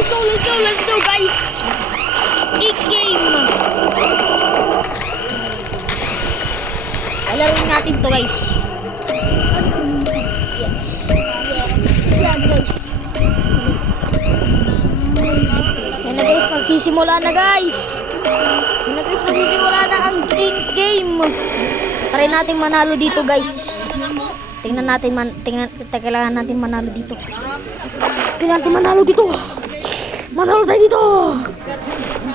Let's go guys. I-game. Alarin natin to guys. Yan guys. Yan na guys, magsisimula na guys. Magsisimula na ang game. Try natin manalo dito guys. Kailangan natin manalo dito. Manalo tayo dito.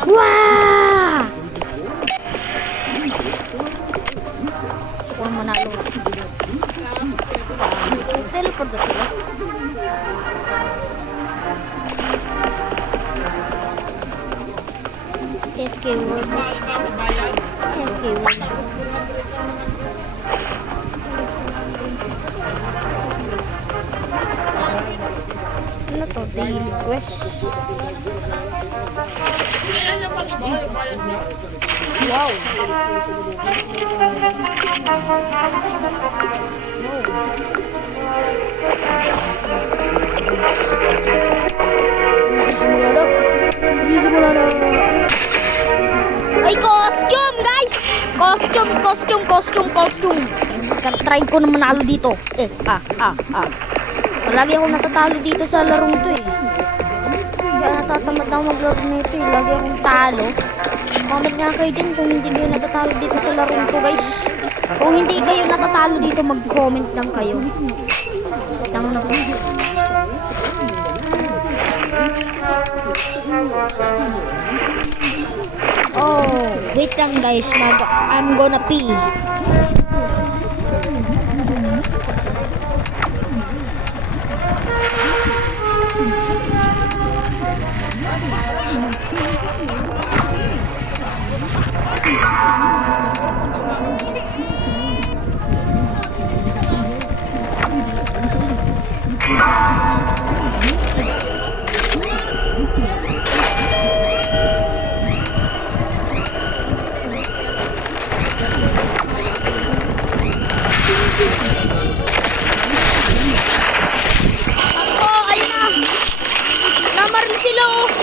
Wah! Gusto ko manalo. Teleport na sila. FK World. Ano to? Daily quest. Wow. Simula na. Ay, costume guys! Costume. Try ko na manalo dito. Lagi ako natatalo dito sa larong to eh. Kaya natatamad ako maglaro nito eh. Lagi akong talo. Comment nga kayo dyan kung hindi kayo natatalo dito sa larong to guys. Kung hindi kayo natatalo dito, mag-comment lang kayo. Tama na po. Oh, wait lang guys. I'm gonna pee.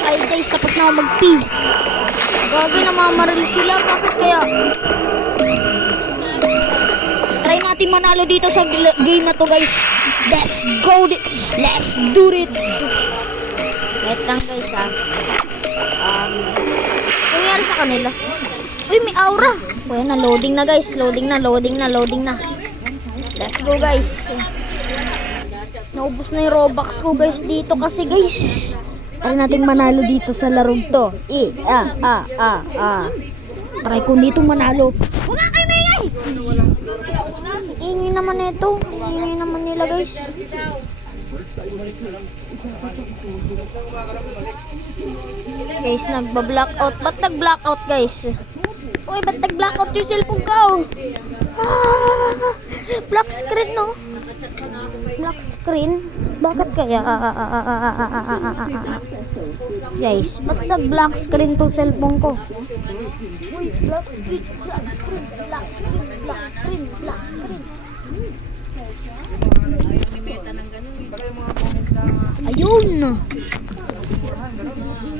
Ay guys, tapos na ako mag-pee. Bagay, namamaril sila. Bakit kaya? Try natin manalo dito sa game na to guys. Let's go. Let's do it. Wait lang guys ha. Nangyari sa kanila. Uy, may aura. Uy, na loading na guys. Loading na. Let's go guys. Naubos na yung Robux ko guys dito kasi guys. Try natin manalo dito sa larong to. Try ko dito manalo. Wala kayo maingay! Ingay naman ito. Ingay naman nila guys. Guys, nagba-blackout. Ba't nag-blackout guys? Uy, ba't nag-blackout yung cellphone ko? Black screen no? Black screen? Bakit kaya? Guys, ba't nag-black screen tong cellphone ko? Uy, black screen. Ayun!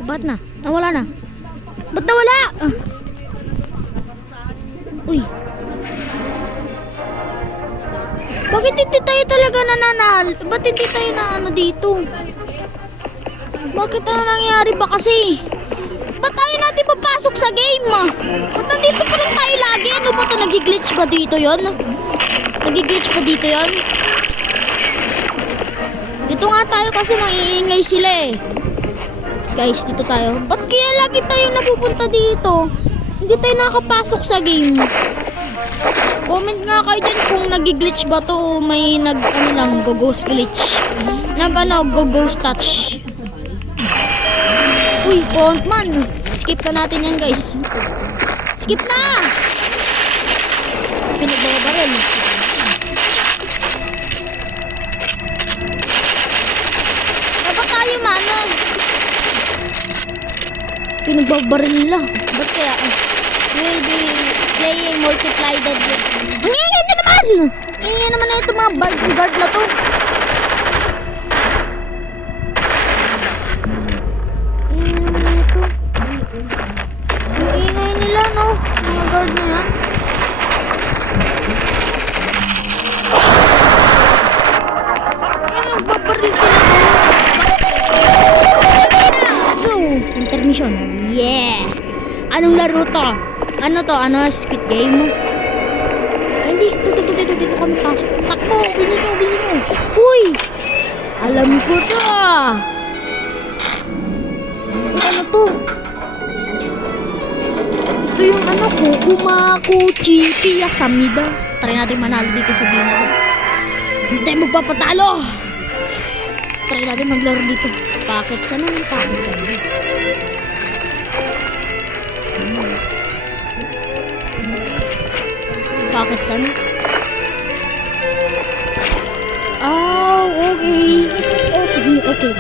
Ba't na? Nawala na? Ba't nawala? Uy! Bakit hindi tayo talaga nananal? Ba't hindi tayo na ano dito? Bakit ano nangyari ba kasi? Ba't tayo natin papasok sa game? Ba't nandito pa rin tayo lagi? Ano ba ito? Nag-glitch ba dito yon? Dito nga tayo kasi maiingay sila eh. Guys, dito tayo. Ba't kaya lagi tayo napupunta dito? Hindi tayo nakapasok sa game. Comment nga kayo dyan kung nag-glitch ba to o may go-ghost glitch. Go-ghost touch. Uy, man. Skip na natin yan guys. Skip na! Pinagbabaril. Dapat tayo mano. Pinagbabaril nila. Ba't kaya? We'll be playing multiplied. Ingay na naman! Ingay naman na ito mga bodyguard na to. Anong laro to? Ano to? Ano? Squid Game? Ay, hindi. Dito kami pasok. Takbo! Bilisan nyo! Uy! Alam ko to ah! Ano to? Ito yung ano ko, Kumakuchi Piyasamida. Try natin manalo dito sa bina ko. Hindi tayo magpapatalo! Try natin maglaro dito. Bakit sana? Bakit sana? Oh, okay. Okay.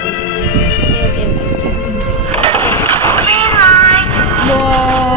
Wow.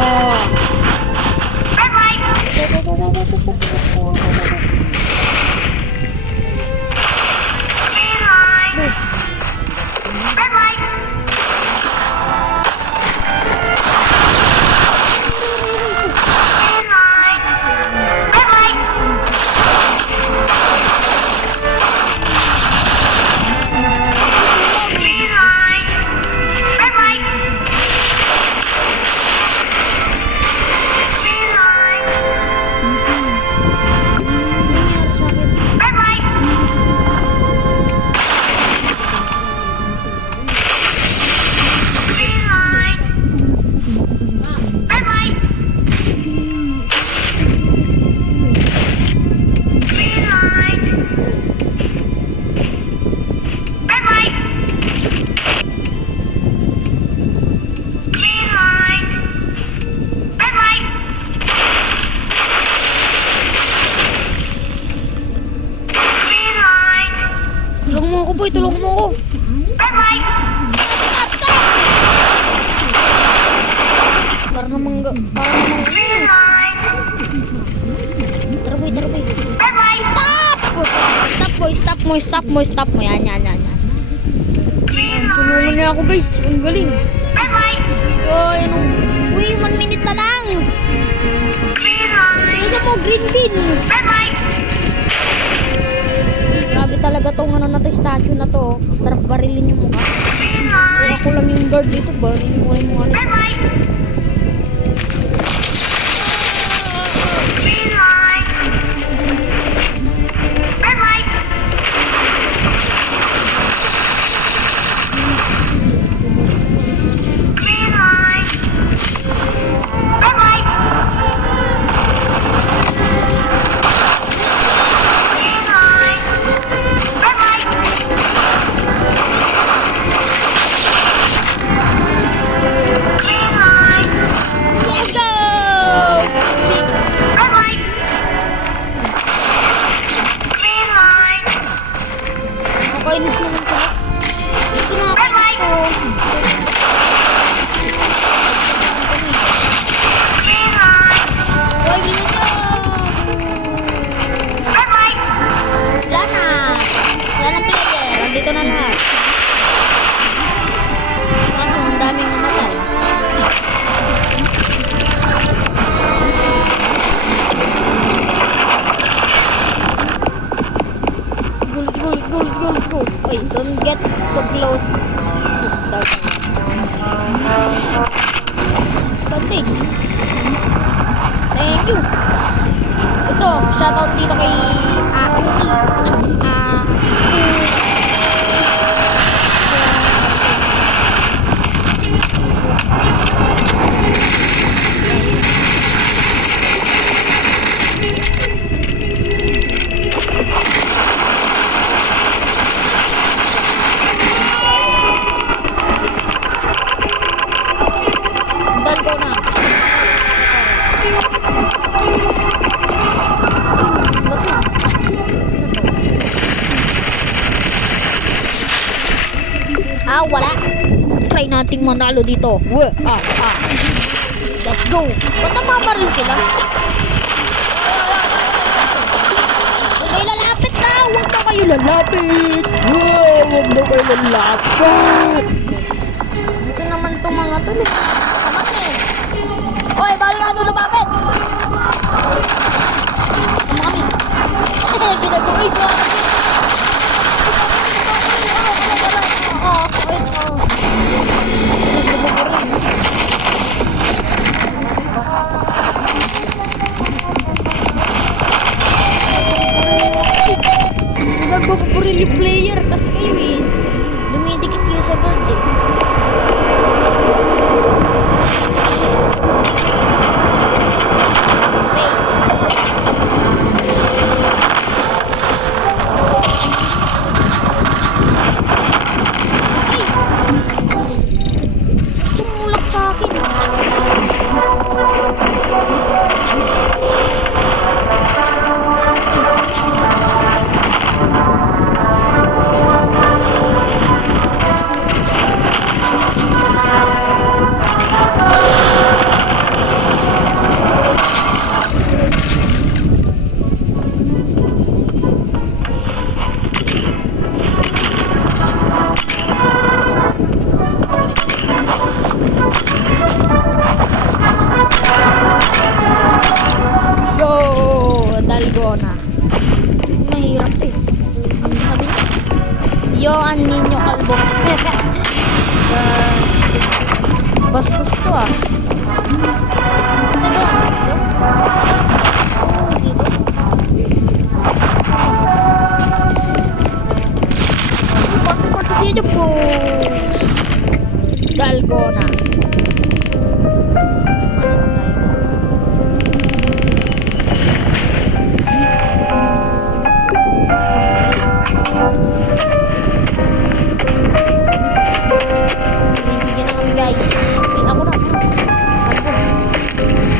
Tulungan mo ako. Stop! Para namang Tara boy. Stop mo. Yan. Tulungan niya ako guys. Ang galing. Uy, 1 minute na lang. Nasa mo, green bean. Grabe talaga tong ano na to, statue na to. Sarap barilin yung mukha. Ako lang yung guard dito, barilin mo yung mukha nito. Kainis naman sila. Ito na ako gusto. Uy, wala na player. Andito na lahat. Kaso ang daming namatay. Let's go. Wait, don't get too close to darkness. Advantage. Thank you. Ito, shoutout dito kay wala. Try nating manalo dito. Let's go. Ba't namamaril sila? Huwag kayo lalapit na. Huwag na kayo lalapit. Huwag na kayo lalapit. Ito naman itong mga to. Oy, bawal nga doon lumapit. Pinag-uwi ko. Dalgona. Bigyan na kami guys. Wait, ako na.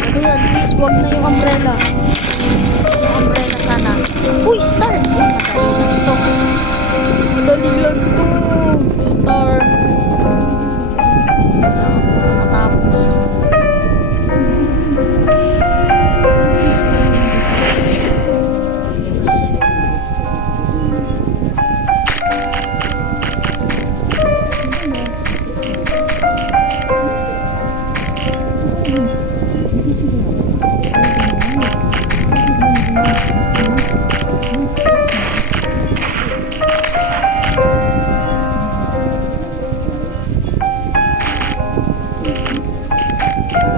Ano yan? Please, wag na yung umbrella. Yung umbrella sana. Uy, star! Madali lang to. Star. Matapos.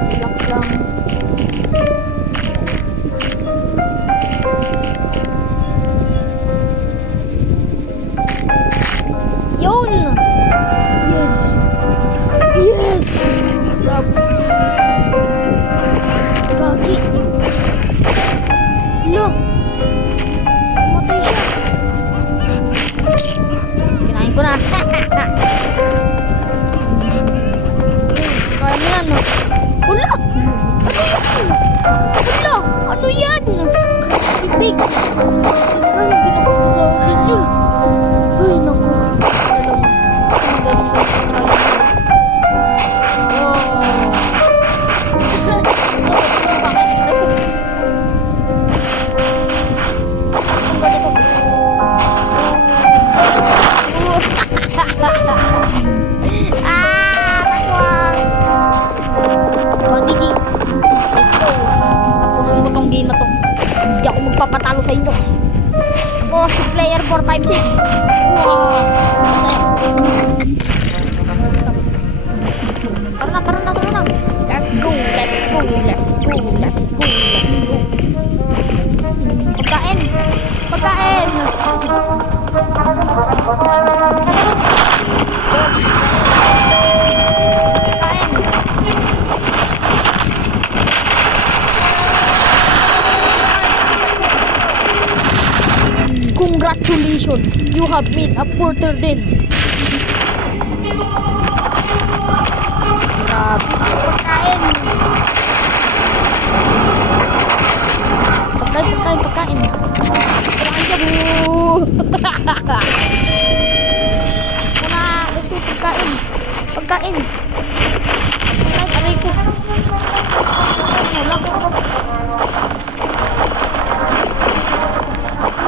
Relax lang. Yun! Yes! Yes! Tapos na. Gagi. Lo! Matay siya. Kinain ko na. Kaya mo yan, no? Wala! Wala! Ano yan? Itig! Ano ginagawa sa akin yun? Ay, naku. Alam mo. Ang galing lang sa try. Tapusin ko tong game na to. Hindi ako magpapatalo sa inyo. Ako si player 456. Wow. Tara na. Let's go. Pagkain. Congratulations, you have made a porter din. Grabe, pagkain. Pagkain. Pagkain ka, boo. Muna, let's go, pagkain. Aray ko.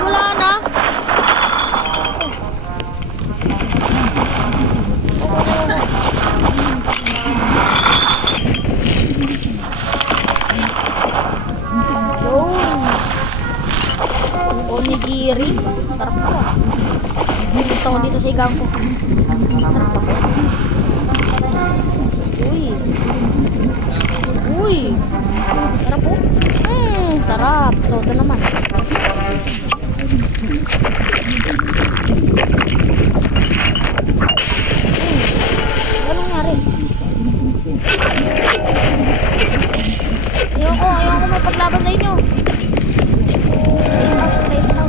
Wala na. Onigiri. Sarap ako. Dito ako dito sa igang ko. Sarap ako. Uy. Sarap po. Sarap. Soda naman. Anong nangyari? Ayoko may paglaban sa inyo. Let's out.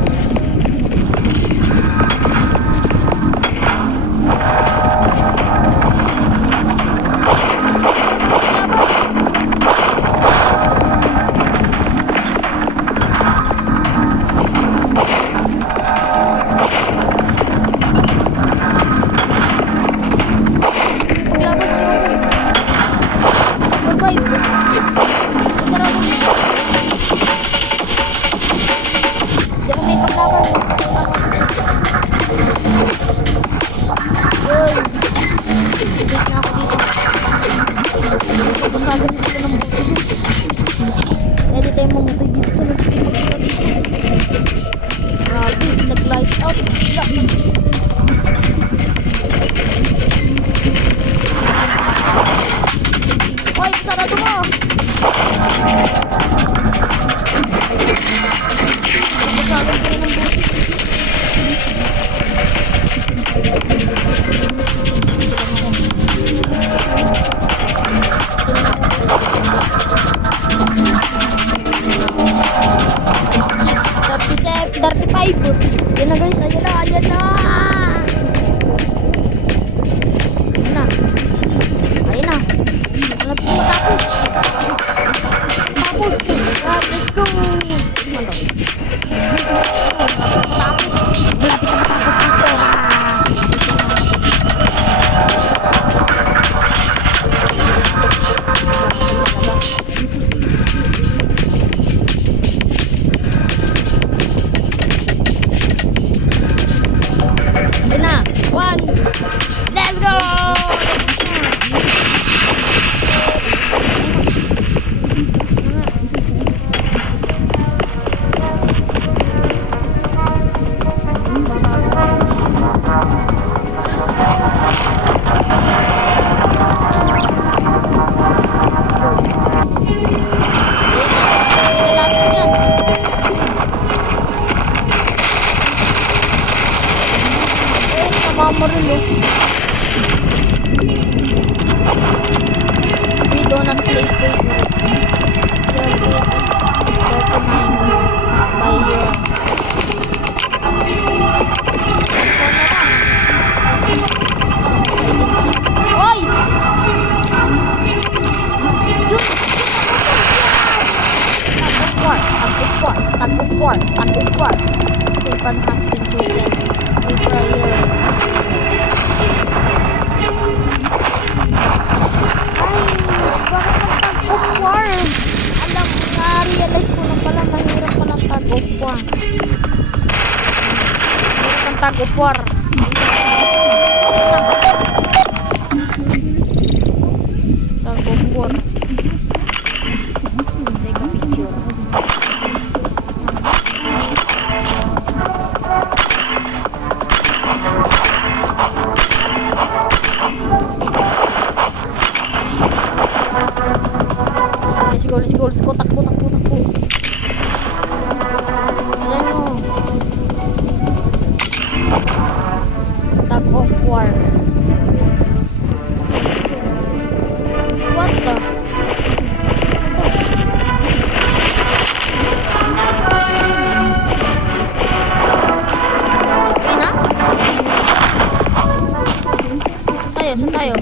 Nag-lights out. Hoy, sarado mo. Masabi ko ng buti. war. Ang tag of war. Tag of war. Take a picture. Let's go. Takbo. Ayan o. Tag of war. What the? Okay na? Saan tayo?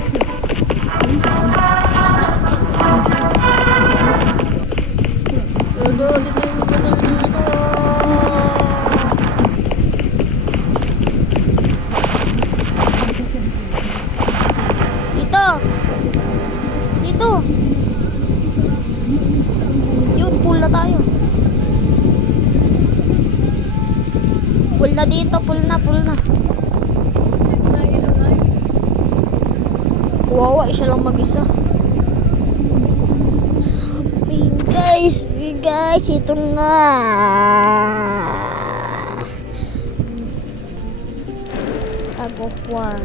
Dito. Yun, pool na tayo. Pool na dito, pool na. Wawa, isa lang mag-isa. Guys, ito na. Tag of war.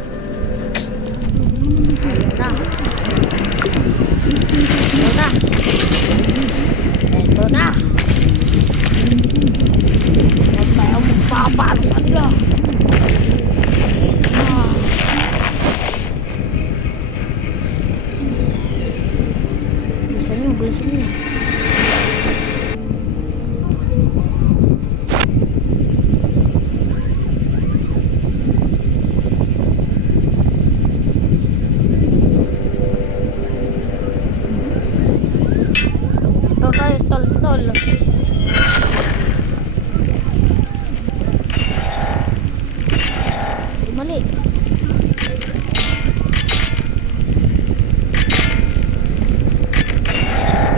Ito na. Huwag tayo magpapalo sa kanila. Bilisan nyo. Stall. Mali.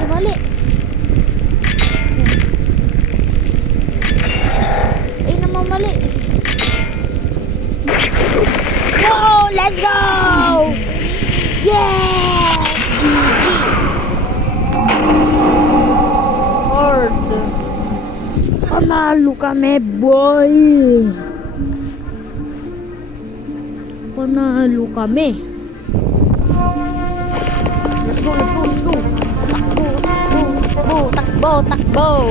Mali. Wow, let's go! Yeah! Hard. Panalo kami, boy. Panalo kami. Let's go. Takbo.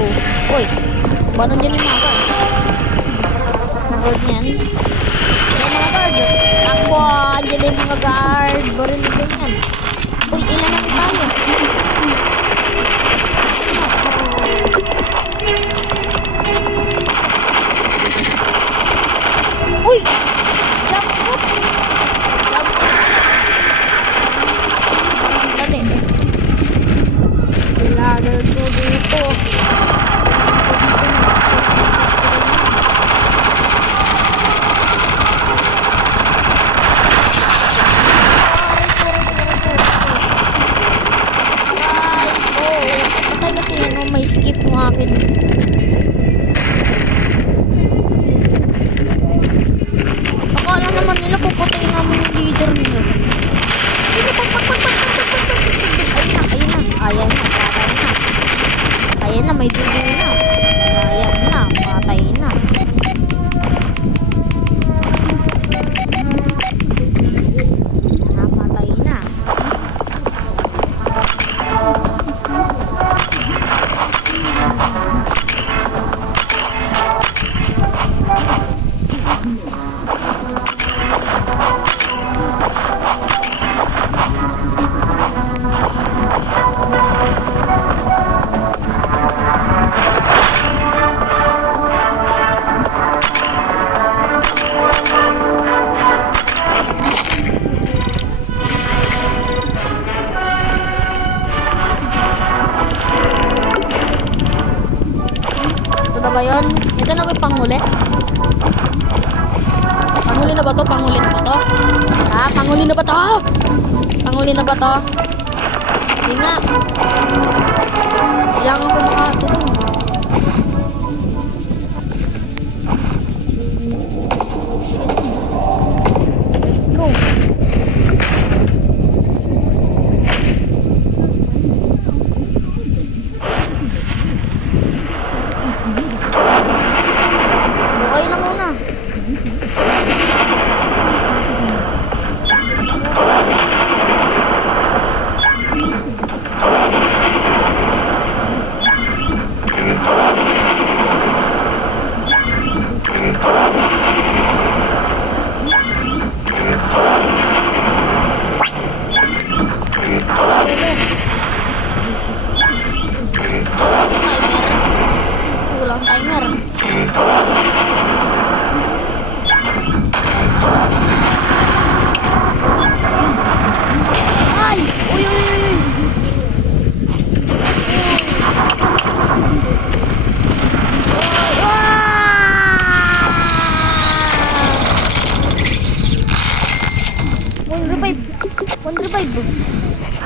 Uy, ba nandiyan yung mga guard niyan? Yan mga guard. Takbo, andyan yung mga guard. Baril din yan. Uy, ilan na tayo? Uy! Jump up! Dali. Kailangan ko dito. May skip mo akin. Akala naman nila puputayin namin yung leader nila. Ayan na, may dugo na. Ayan na, patay na. Napatay na. Ba yun? Ito na may panghuli. Panghuli na ba to? Ha? Panghuli na ba to? Hindi nga. Kailangan ko makatulong. go. Okay na muna. Kulang timer. Ay! Uy, uy, uy, uy. One revive. One revive.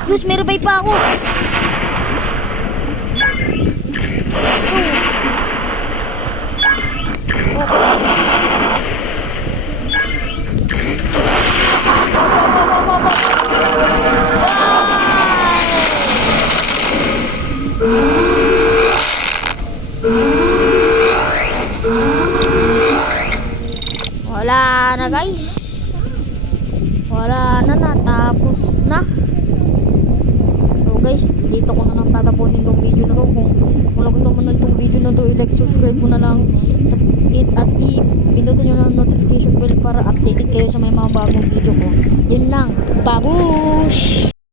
Yus, may revive pa ako. Wala na guys. Wala na, natapos na. So guys, dito ko na lang tatapusin tong video na to. Kung nagustuhan mo na tong video na to, i-like, subscribe mo na lang sa at i-pindutin nyo na ang notification bell para updated kayo sa may mga bagong video ko. Yun lang. Babush!